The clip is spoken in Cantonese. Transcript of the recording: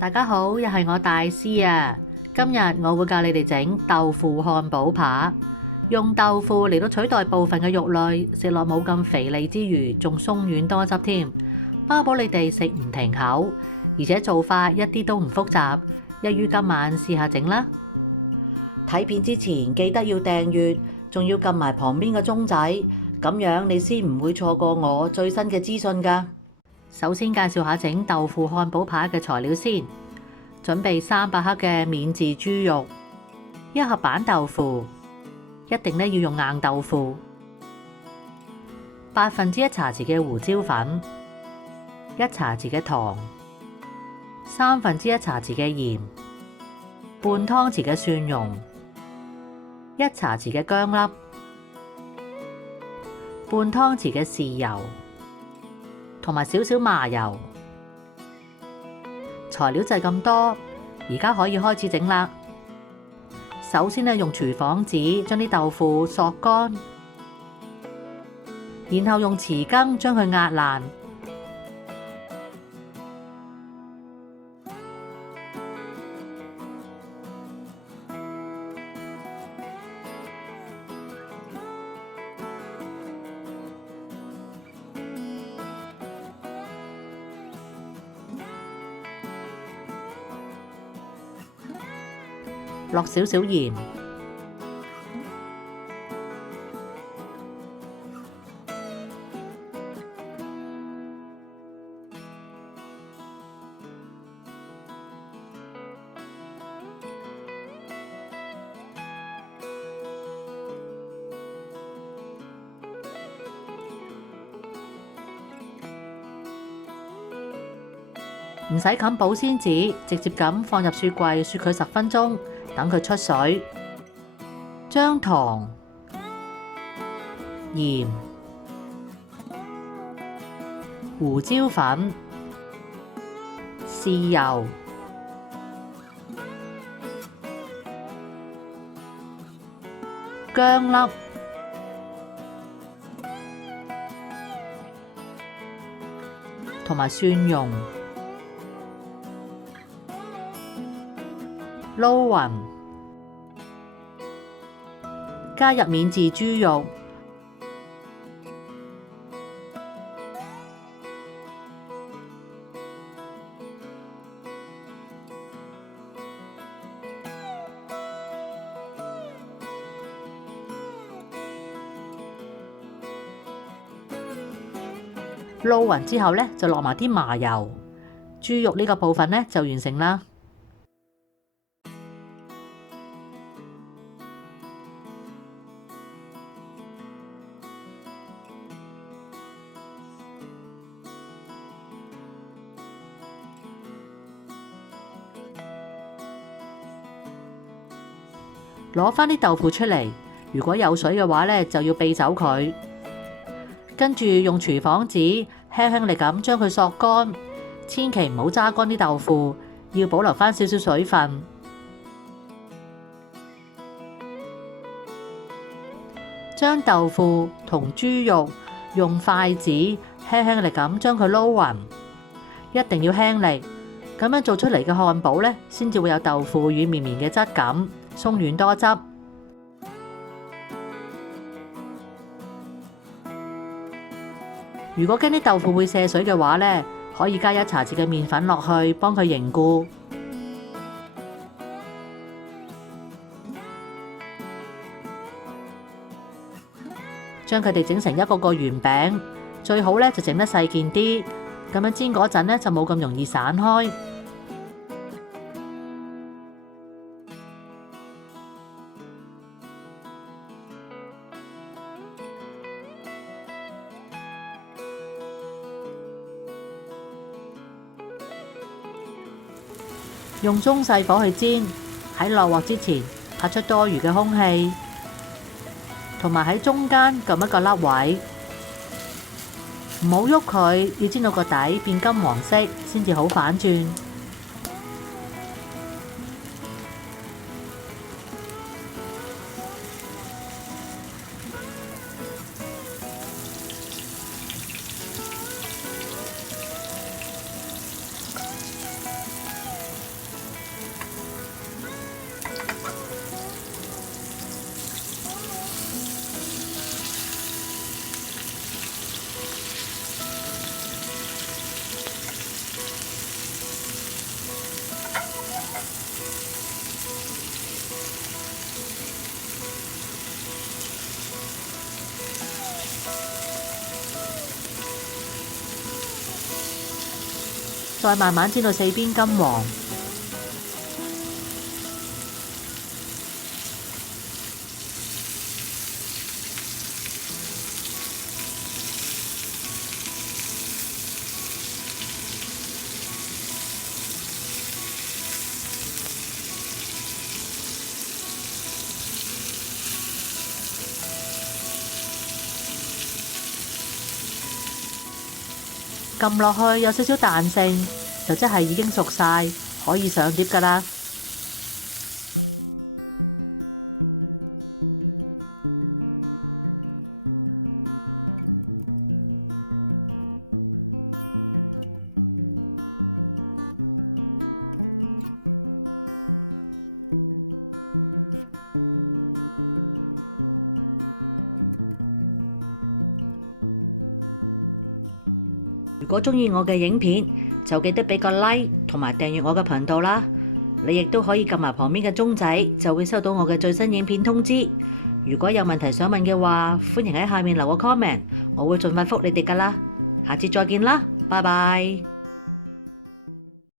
大家好，又係我大師啊！今日我會教你哋整豆腐漢堡扒，用豆腐嚟到取代部分嘅肉類，食落冇咁肥膩之餘，仲鬆軟多汁添，包保你哋食唔停口。而且做法一啲都唔複雜，一於今晚試下整啦。睇片之前記得要訂閱，仲要撳埋旁邊嘅鐘仔，咁樣你先唔會錯過我最新嘅資訊㗎。首先介紹下整豆腐漢堡扒嘅材料先，準備300克嘅免治豬肉，1盒板豆腐，一定要用硬豆腐，1/8茶匙嘅胡椒粉，1茶匙嘅糖，1/3茶匙嘅鹽，半湯匙嘅蒜蓉，1茶匙嘅薑粒，半湯匙嘅豉油，同埋少少麻油。材料就係咁多，而家可以開始整啦。首先用廚房紙將啲豆腐索乾，然後用匙羹將佢壓爛。落少少鹽，唔使冚保鮮紙，直接咁放入雪櫃雪佢10分鐘。等佢出水，將糖、鹽、胡椒粉、豉油、薑粒、同埋蒜蓉撈勻，加入免治豬肉，撈勻之後就落埋啲麻油，豬肉呢個部分就完成啦。攞返啲豆腐出嚟，如果有水嘅話就要避走佢。跟住用廚房紙輕輕力咁將佢索乾，千祈唔好揸乾啲豆腐，要保留返少少水分。將豆腐同豬肉用筷子輕輕力咁將佢撈勻，一定要輕力，咁樣做出嚟嘅漢堡先至會有豆腐軟綿綿嘅質感。鬆軟多汁。如果驚啲豆腐會瀉水嘅話可以加1茶匙嘅麵粉落去幫佢凝固。將佢哋整成一個個圓餅，最好就整得細件啲，咁樣煎嗰陣就冇咁容易散開。用中細火去煎，喺落鑊之前拍出多餘嘅空氣，同埋喺中間撳一個凹位，唔好喐佢，要煎到個底變金黃色先至好反轉。再慢慢煎到四邊金黃。撳落去有少少彈性，就即係已經熟晒，可以上碟㗎喇。如果鍾意我嘅影片，就記得畀個 like 同埋訂閱我嘅頻道啦。你亦都可以撳埋旁邊嘅鐘仔，就會收到我嘅最新影片通知。如果有問題想問嘅話，歡迎喺下面留個 comment，我會盡快覆你哋㗎啦。下次再見啦，拜拜。